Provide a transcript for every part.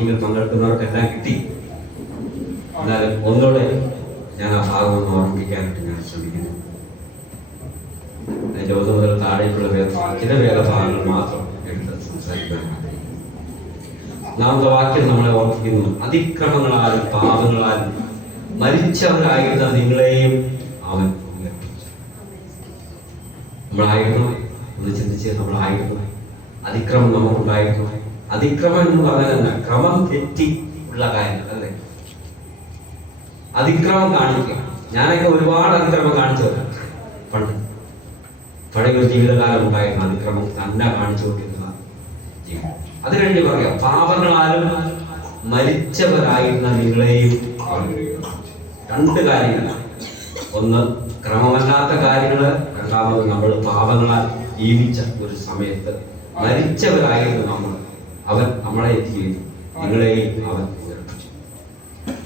മീറ്റിങ്ങിൽ പങ്കെടുക്കുന്നവർക്കെല്ലാം കിട്ടി. എന്നാലും ഒന്നുകൂടെ ഞാൻ ആ ഭാഗം ഒന്ന് ഓർമ്മിപ്പിക്കാനായിട്ട് ഞാൻ ശ്രമിക്കുന്നു. അതിൻ്റെ 1 മുതൽ താഴേക്കുള്ള ചില വേദഭാഗങ്ങൾ മാത്രം എടുത്ത് സംസാരിക്കാനാണ്. 4ാമത്തെ വാക്യം നമ്മളെ ഓർമ്മിക്കുന്നു, അതിക്രമങ്ങളാലും പാപങ്ങളാലും മരിച്ചവരായിരുന്ന നിങ്ങളെയും അവൻ ഉയർപ്പിച്ചു. നമ്മളായിരുന്നു, ഒന്ന് ചിന്തിച്ച്, നമ്മളായിരുന്നു, അതിക്രമം നമുക്കുണ്ടായിരുന്നു. അതിക്രമം എന്ന് പറഞ്ഞാൽ തന്നെ ക്രമം തെറ്റി ഉള്ള കാര്യം അല്ലേ? അതിക്രമം കാണിക്കുക. ഞാനൊക്കെ ഒരുപാട് അതിക്രമം കാണിച്ചവരാണ് പണ്ട്. പഴയൊരു ജീവിതകാലം ഉണ്ടായിരുന്നു, അതിക്രമം തന്നെ കാണിച്ചു കൊണ്ടിരുന്ന ജീവിതം. അത് കഴിഞ്ഞ് പറയാം, പാപങ്ങളാലും മരിച്ചവരായിരുന്ന നിങ്ങളെയും. 2 കാര്യങ്ങളാണ്. ഒന്ന് ക്രമമല്ലാത്ത കാര്യങ്ങൾ, രണ്ടാമത് നമ്മൾ പാപങ്ങളാൽ ജീവിച്ച ഒരു സമയത്ത് മരിച്ചവരായിരുന്നു നമ്മൾ. അവൻ നമ്മളെ ചെയ്തു, നിങ്ങളെയും അവൻ ഉയർപ്പിച്ചു.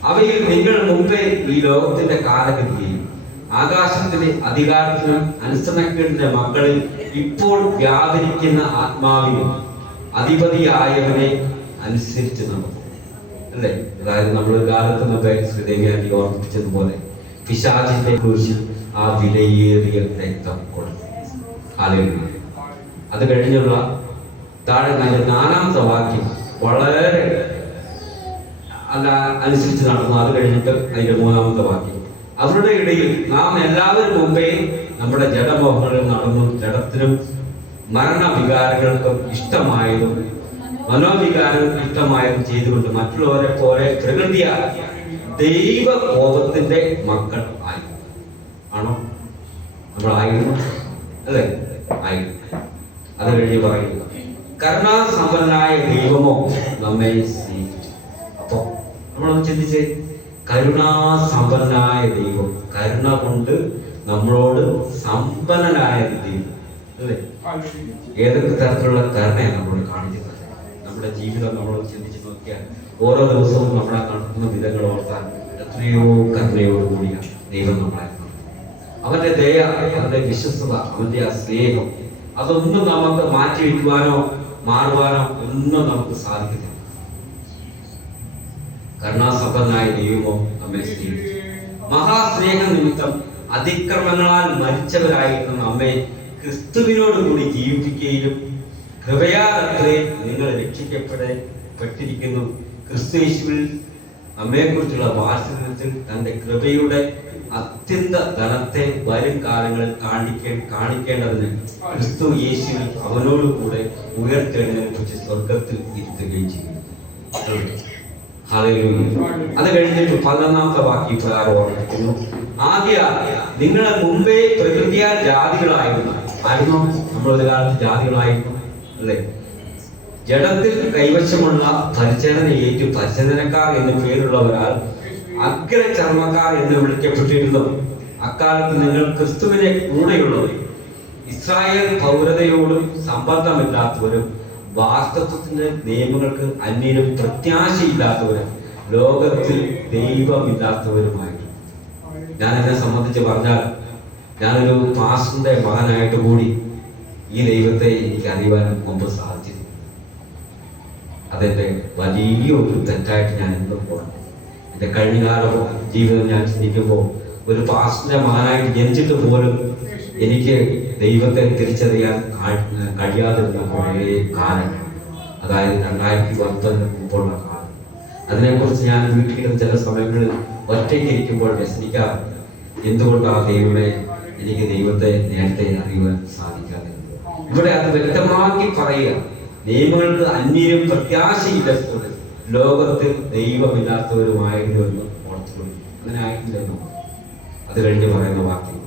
അവയിൽ നിങ്ങൾ മുമ്പേ ഈ ലോകത്തിന്റെ കാലഗതിയെയും ആകാശത്തിന്റെ അധികാരത്തിനും അനുസരണക്കേടിന്റെ മക്കളിൽ ഇപ്പോൾ വ്യാപരിക്കുന്ന ആത്മാവിനും അധിപതിയായവനെ അനുസരിച്ച് നമുക്ക് അല്ലേ? അതായത് നമ്മൾ കാലത്ത് മുമ്പേ ശ്രീദേവിയാണ്ടി ഓർമ്മിപ്പിച്ചതുപോലെ പിശാചിന്റെ കുറിച്ച് ആ വിലയേറിയ രക്തം കൊടുത്തു. ഹല്ലേലൂയ. അത് കഴിഞ്ഞുള്ള താഴെ 4ാമത്തെ വാക്യം വളരെ അനുസരിച്ച് നടന്നു. അത് കഴിഞ്ഞിട്ട് അതിന്റെ 3ാമത്തെ വാക്യം, അവരുടെ ഇടയിൽ നാം എല്ലാവരും മുമ്പേ നമ്മുടെ ജഡമോഹങ്ങളിൽ നടന്നു ജഡത്തിനും മരണവികാരങ്ങൾക്കും ഇഷ്ടമായതും മനോവികാരങ്ങൾക്ക് ഇഷ്ടമായതും ചെയ്തുകൊണ്ട് മറ്റുള്ളവരെ പോലെ പ്രകൃതിയാൽ ദൈവ കോപത്തിന്റെ മക്കൾ ആയി. ആണോ? നമ്മളായിരുന്നു അല്ലേ? ആയിരുന്നു. അത് കഴിഞ്ഞ് പറയുക, കരുണാസമ്പന്നനായ ദൈവമോ നമ്മെ സ്നേഹിച്ചു. അപ്പൊ നമ്മളൊന്ന് ചിന്തിച്ചേ, കരുണാസമ്പന്നനായ ദൈവം, കരുണ കൊണ്ട് നമ്മളോട് സമ്പന്നനായ ദൈവം അല്ലേ? ഏതൊക്കെ തരത്തിലുള്ള കരുണയാണ് നമ്മളോട് കാണിക്കുന്നത്? നമ്മുടെ ജീവിതം നമ്മൾ ചിന്തിച്ച് നോക്കിയാൽ ഓരോ ദിവസവും നമ്മളെ നടത്തുന്ന വിധങ്ങൾ ഓർത്താൽ എത്രയോ കരുണയോടുകൂടിയാണ് ദൈവം നമ്മളെ. അവന്റെ ദയ, അവന്റെ വിശ്വസ്തത, അവന്റെ ആ സ്നേഹം, അതൊന്നും നമുക്ക് മാറ്റി വയ്ക്കുവാനോ മാറുവാനോ ഒന്നും നമുക്ക് സാധിക്കില്ല. കരുണാസമ്പന്നനായ ദൈവമോ നമ്മെ സ്നേഹിച്ചു. മഹാസ്നേഹ നിമിത്തം അതിക്രമങ്ങളാൽ മരിച്ചവരായിരുന്ന നമ്മെ ക്രിസ്തുവിനോട് കൂടി ജീവിപ്പിക്കുകയും കൃപയാലത്രേ നിങ്ങൾ രക്ഷിക്കപ്പെട്ടിരിക്കുന്നു. ക്രിസ്തുയേശുവിൽ നമ്മെക്കുറിച്ചുള്ള വാത്സല്യത്തിൽ തന്റെ കൃപയുടെ അത്യന്ത ധനത്തെ വരും കാലങ്ങളിൽ കാണിക്കേണ്ടതിന് ക്രിസ്തു യേശുവിൽ അവനോട് കൂടെ ഉയർത്തെഴുന്നേൽപ്പിച്ച് സ്വർഗത്തിൽ ഇരുത്തുകയും ചെയ്യുന്നു. അത് കഴിഞ്ഞിട്ട് 11ാമത്തെ വാക്യം പ്രകാരം ഓർമ്മിക്കുന്നു, ആകയാൽ നിങ്ങൾ മുമ്പേ പ്രകൃതിയാൽ ജാതികളായിരുന്നു. ആയിരുന്നു നമ്മളൊരു കാലത്ത് ജാതികളായിരുന്നു അല്ലേ? ജഡത്തിൽ കൈവശമുള്ള പരിചരണ ഏറ്റു പരിചരണക്കാർ എന്ന് പേരുള്ളവരാൽ അഗ്രചർമ്മക്കാർ എന്ന് വിളിക്കപ്പെട്ടിരുന്നു. അക്കാലത്ത് നിങ്ങൾ ക്രിസ്തുവിനെ കൂടെയുള്ളവരും ഇസ്രായേൽ പൗരതയോടും സംബന്ധമില്ലാത്തവരും വാസ്തവത്തിന്റെ നിയമങ്ങൾക്ക് അന്യരും പ്രത്യാശയില്ലാത്തവരും ലോകത്തിൽ ദൈവമില്ലാത്തവരുമായിരുന്നു. ഞാൻ എന്നെ സംബന്ധിച്ച് പറഞ്ഞാൽ, ഞാനൊരു പാസ്റ്ററിന്റെ മകനായിട്ട് കൂടി ഈ ദൈവത്തെ എനിക്ക് അറിയുവാൻ മുമ്പ് സാധിച്ചിരുന്നു. അതെന്റെ വലിയൊരു തെറ്റായിട്ട് ഞാൻ എന്നും പോകണം. എൻ്റെ കഴിഞ്ഞകാല ജീവിതം ഞാൻ ചിന്തിക്കുമ്പോൾ, ഒരു പാസ്റ്ററിന്റെ മകനായിട്ട് ജനിച്ചിട്ട് പോലും എനിക്ക് ദൈവത്തെ തിരിച്ചറിയാൻ കഴിയാതിരുന്ന കുറേ കാലങ്ങൾ, അതായത് 2010 മുമ്പുള്ള കാലം. അതിനെക്കുറിച്ച് ഞാൻ വീട്ടിലിരുന്ന ചില സമയങ്ങളിൽ ഒറ്റയ്ക്ക് ഇരിക്കുമ്പോൾ വ്യസനിക്കാറുണ്ട്. എന്തുകൊണ്ടാണ് ദൈവമേ എനിക്ക് ദൈവത്തെ നേരത്തെ അറിയുവാൻ സാധിക്കാതെ? ഇവിടെ അത് വ്യക്തമാക്കി പറയുക, നിയമങ്ങൾക്ക് അന്യരും പ്രത്യാശയില്ലാത്തവർ ലോകത്തിൽ ദൈവമില്ലാത്തവരുമായിരുന്നു എന്ന് ഓർത്തുകൊള്ളു. അങ്ങനെ ആയിട്ടില്ലെന്നോ? അത് കഴിഞ്ഞ് പറയുന്ന വാക്യം,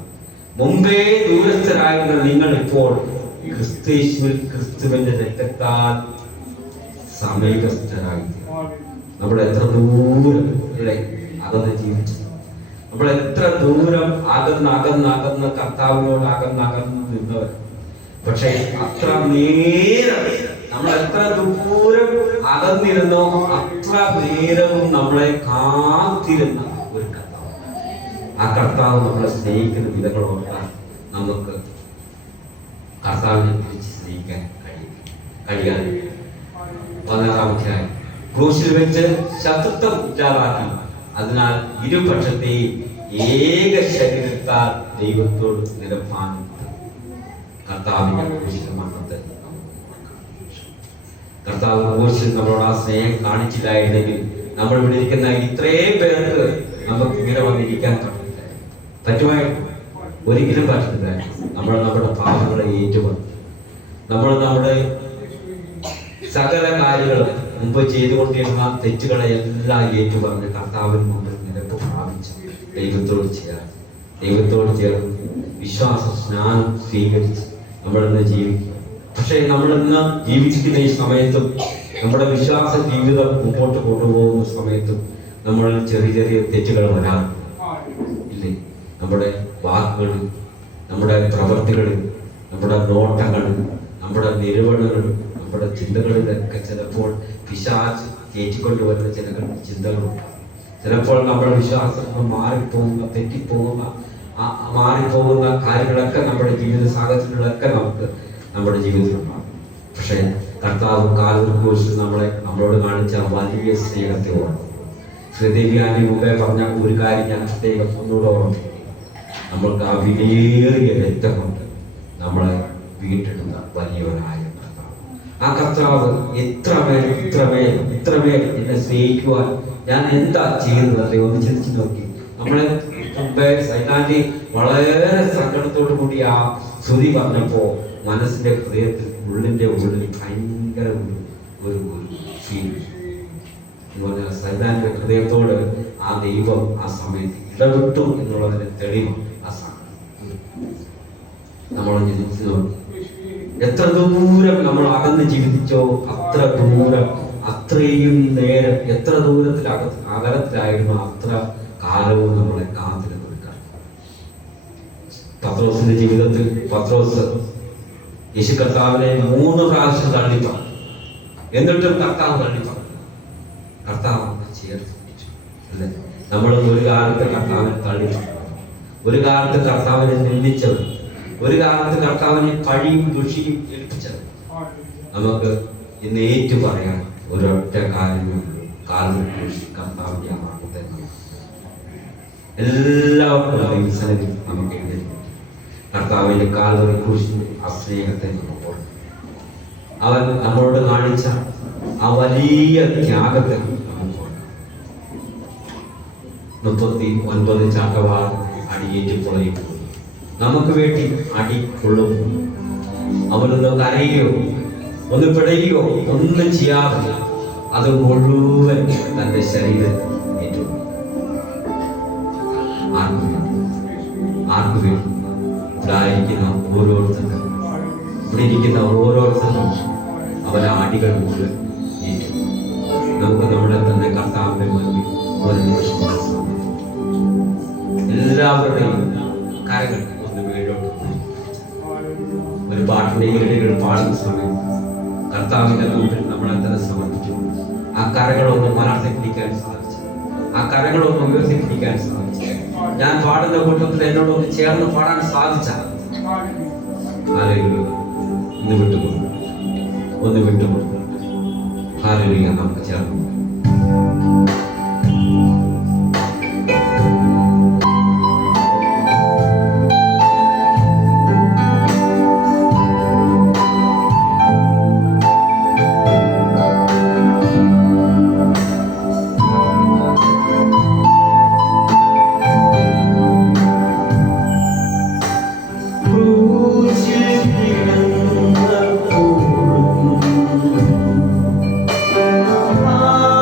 മുമ്പേ ദൂരസ്ഥരായിരുന്ന നിങ്ങൾ ഇപ്പോൾ ക്രിസ്തുയേശുവിൽ ക്രിസ്തുവിന്റെ രക്തത്താൽ സമീപസ്ഥരായി. നമ്മൾ എത്ര ദൂരം അകന്ന് ജീവിച്ചു, നമ്മൾ എത്ര ദൂരം അകന്ന് കർത്താവിനോട് അകന്ന് നിന്നവർ. പക്ഷെ അത്ര നേരം നമ്മൾ എത്ര ദൂരം അകന്നിരുന്നോ അത്ര നേരവും നമ്മളെ കാത്തിരുന്ന ഒരു കർത്താവ്. ആ കർത്താവ് നമ്മളെ സ്നേഹിക്കുന്ന വിധങ്ങൾ ഓർത്താൽ നമുക്ക് കർത്താവിനെ തിരിച്ച് സ്നേഹിക്കാൻ കഴിയാതെ 16-ാം അധ്യായം ക്രൂശിൽ വെച്ച് ശത്രുത്വം ഇല്ലാതാക്കി. അതിനാൽ ഇരുപക്ഷത്തെയും ഏക ശരീരത്താൽ ദൈവത്തോട് നിരപ്പാൻ കർത്താവിന്റെ ക്രൂശിൽ മരണത്തെ കർത്താവ് ക്രൂശിൽ നമ്മളോട് ആ സ്നേഹം കാണിച്ചില്ലായിരുന്നെങ്കിൽ നമ്മൾ ഇവിടെ ഇരിക്കുന്ന ഇത്രയും പേർക്ക് നമുക്ക് ഇങ്ങനെ വന്നിരിക്കാൻ പറ്റുമായിരുന്നു? ഒരിക്കലും പറ്റുന്നില്ല. നമ്മൾ നമ്മുടെ പാപങ്ങളെ ഏറ്റുപറഞ്ഞു, നമ്മൾ നമ്മുടെ സകല കാര്യങ്ങളും മുമ്പ് ചെയ്തുകൊണ്ടിരുന്ന തെറ്റുകളെ എല്ലാം ഏറ്റുപറഞ്ഞ് കർത്താവിന് മുമ്പിൽ നിരപ്പ് പ്രാപിച്ചു ദൈവത്തോട് ചേർന്ന് വിശ്വാസ സ്നാനം സ്വീകരിച്ച് നമ്മളിന്ന് ജീവിക്കുക. പക്ഷേ നമ്മളിന്ന് ജീവിച്ചിരിക്കുന്ന ഈ സമയത്തും നമ്മുടെ വിശ്വാസ ജീവിതം മുമ്പോട്ട് കൊണ്ടുപോകുന്ന സമയത്തും നമ്മൾ ചെറിയ ചെറിയ തെറ്റുകൾ വരാറുണ്ട് ഇല്ലേ? നമ്മുടെ വാക്കുകളിൽ, നമ്മുടെ പ്രവൃത്തികളിൽ, നമ്മുടെ നോട്ടങ്ങളിൽ, നമ്മുടെ നിരൂപണങ്ങളിൽ, നമ്മുടെ ചിന്തകളിലൊക്കെ ചിലപ്പോൾ പിശാച് കയറ്റിക്കൊണ്ടുവരുന്ന ചില ചിന്തകളുണ്ട്. ചിലപ്പോൾ നമ്മുടെ വിശ്വാസങ്ങൾ മാറിപ്പോകുന്ന കാര്യങ്ങളൊക്കെ നമ്മുടെ ജീവിത സാഹചര്യങ്ങളൊക്കെ നമ്മുടെ ജീവിതത്തിലുണ്ടാകും. പക്ഷേ കർത്താവ് കാൽവരി ക്രൂശിൽ നമ്മളോട് കാണിച്ച വലിയ സ്നേഹത്തെ ഓർമ്മ. ശ്രീദേവി മുമ്പേ പറഞ്ഞ ഒരു കാര്യം ഞാൻ പ്രത്യേകം ഒന്നുകൂടെ ഓർമ്മിപ്പിക്കും. നമ്മൾക്ക് ആ വിലയേറിയ രക്തം കൊണ്ട് നമ്മളെ വീണ്ടെടുത്ത വലിയവനായ കർത്താവ്. ആ കർത്താവ് ഇത്രമേൽ എന്നെ സ്നേഹിക്കുവാൻ ഞാൻ എന്താ ചെയ്യുന്നത്? അല്ലെ, ഒന്ന് ചിന്തിച്ചു നോക്കി. നമ്മളെ മുമ്പേ സൈതാന്റി വളരെ സങ്കടത്തോടു കൂടി ആ സ്തുതി പറഞ്ഞപ്പോ മനസ്സിന്റെ ഹൃദയത്തിൽ ഉള്ളിൽ ഭയങ്കര ഒരു ഫീൽ. സൈതാന്റെ ഹൃദയത്തോട് ആ ദൈവം ആ സമയത്ത് ഇടപെട്ടു എന്നുള്ളതിന്റെ തെളിവ് ആ സമയം നമ്മൾ ചിന്തിച്ചു നോക്കി. എത്ര ദൂരം നമ്മൾ അകന്ന് ജീവിച്ചോ അത്രയും നേരം, എത്ര അകലത്തിലായിരുന്നു അത്ര കാലവും നമ്മളെ കാത്തിരുന്ന് നിൽക്കണം. പത്രോസിന്റെ ജീവിതത്തിൽ പത്രോസ് യേശു കർത്താവിനെ 3 പ്രാവശ്യം തള്ളിപ്പറഞ്ഞു. എന്നിട്ടും കർത്താവ് തള്ളിപ്പറഞ്ഞു. കർത്താവ് ചേർത്ത് പിടിച്ചു അല്ലേ? നമ്മൾ ഒരു കാലത്ത് കർത്താവിനെ തള്ളിപ്പറഞ്ഞു, ഒരു കാലത്ത് കർത്താവിനെ നിന്ദിച്ചവർ, ഒരു കാലത്ത് കർത്താവിനെ പഴിയും ദുഷിയും ഏൽപ്പിച്ചവർ. നമുക്ക് ഇന്ന് ഏറ്റു പറയാൻ ഒരൊറ്റ കാര്യമുണ്ട്. കാൽവരി ക്രൂശിൽ കർത്താവിന്റെ ആ മരണത്തെ എല്ലാവർക്കും നമുക്ക് എഴുതി കർത്താവിന്റെ കാൽവരി ക്രൂശിൽ ആ സ്നേഹത്തെ നമുക്ക് അവൻ നമ്മളോട് കാണിച്ച ആ വലിയ ത്യാഗത്തെ നമുക്ക് 39 ചാട്ടവാർ അടിയേറ്റ് പുളയും നമുക്ക് വേണ്ടി അടി കൊള്ളും. അവനൊന്ന് കരയുകയോ ഒന്ന് പിടയുകയോ ഒന്നും ചെയ്യാതെ അത് മുഴുവൻ തന്റെ ശരീരത്തിൽ ഏറ്റു. ആർക്കു വേണ്ടി? ഇവിടെ ഇരിക്കുന്ന ഓരോരുത്തരും അവൻ അടികൾ മുഴുവൻ ഏറ്റു. നമുക്ക് നമ്മളെ തന്നെ കർത്താവിന്റെ മുൻപിൽ ഒരു നിമിഷം എല്ലാവരുടെയും കരങ്ങൾ ഒന്ന് വീഴോട്ട് ഒരു പാട്ടിന്റെ ഈരടികൾ പാടുന്ന സമയം കർത്താവിന്റെ മുമ്പിൽ നമ്മളെ തന്നെ സമർപ്പിച്ചു. ആ കരകളൊന്നും മലർത്തി പിടിക്കാൻ സാധിച്ചു, ആ കരകളൊന്നും ഉയർത്തി പിടിക്കാൻ സാധിച്ചു. ഞാൻ പാടുന്ന കൂട്ടത്തിൽ എന്നോടൊന്ന് ചേർന്ന് പാടാൻ സാധിച്ച ഒന്ന് വിട്ടുകൊടുക്കും. ഹാലേലൂയ. നമുക്ക് ചേർന്ന് Ah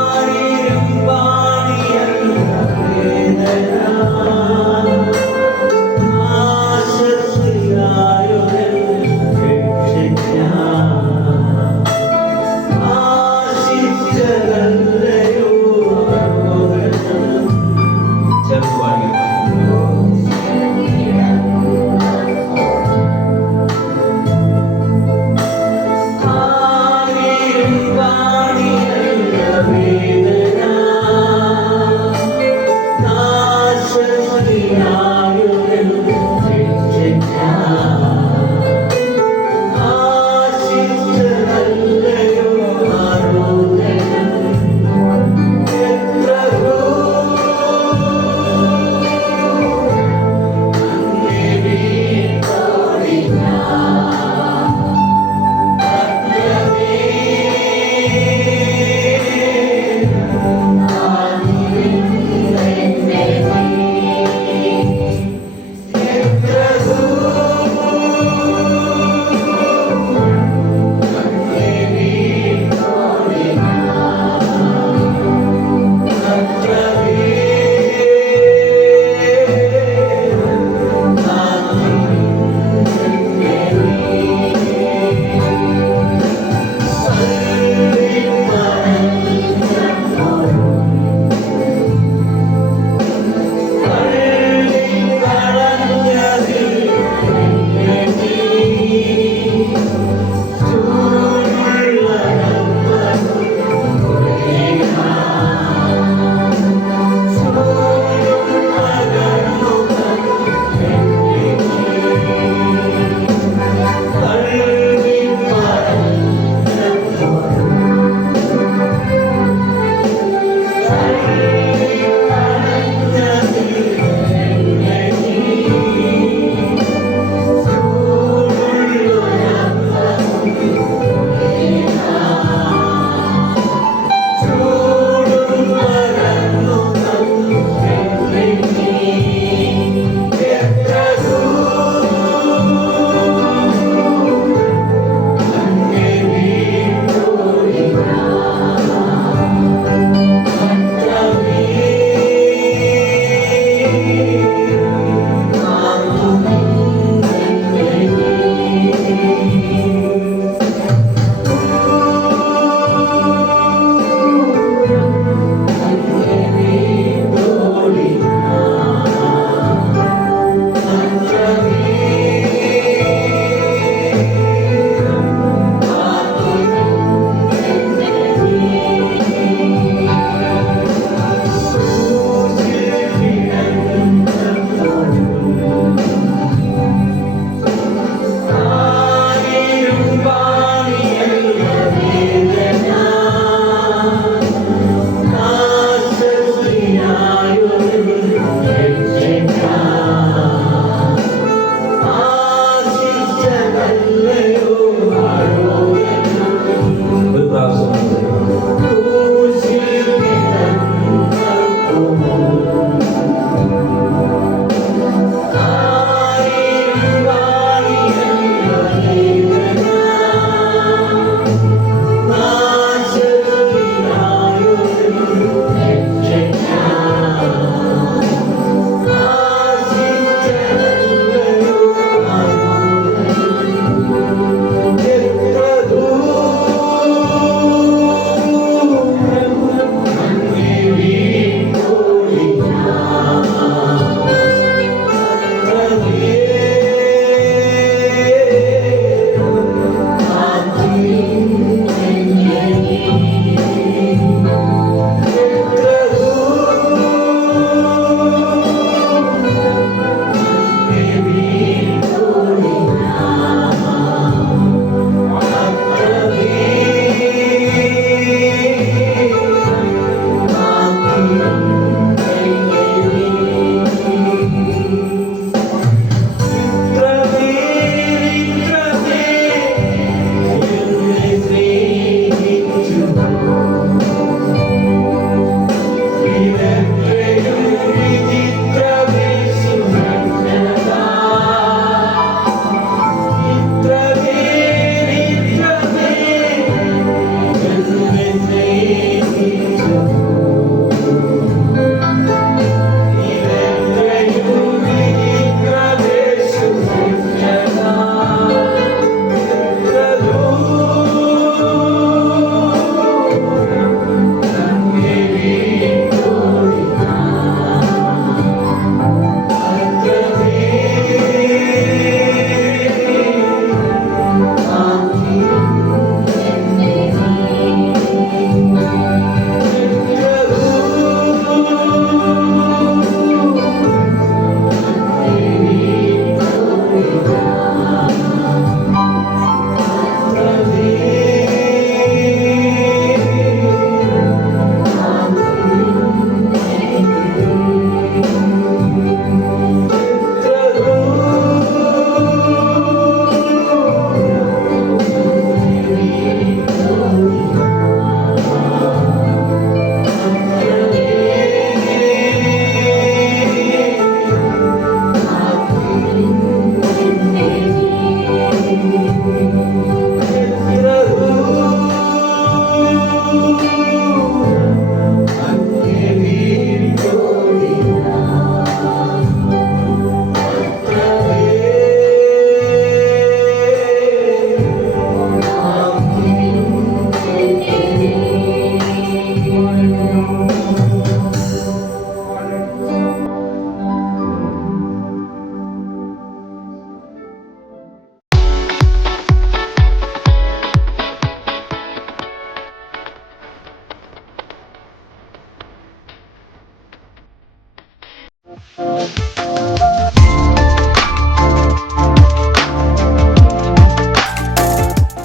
കാണാം.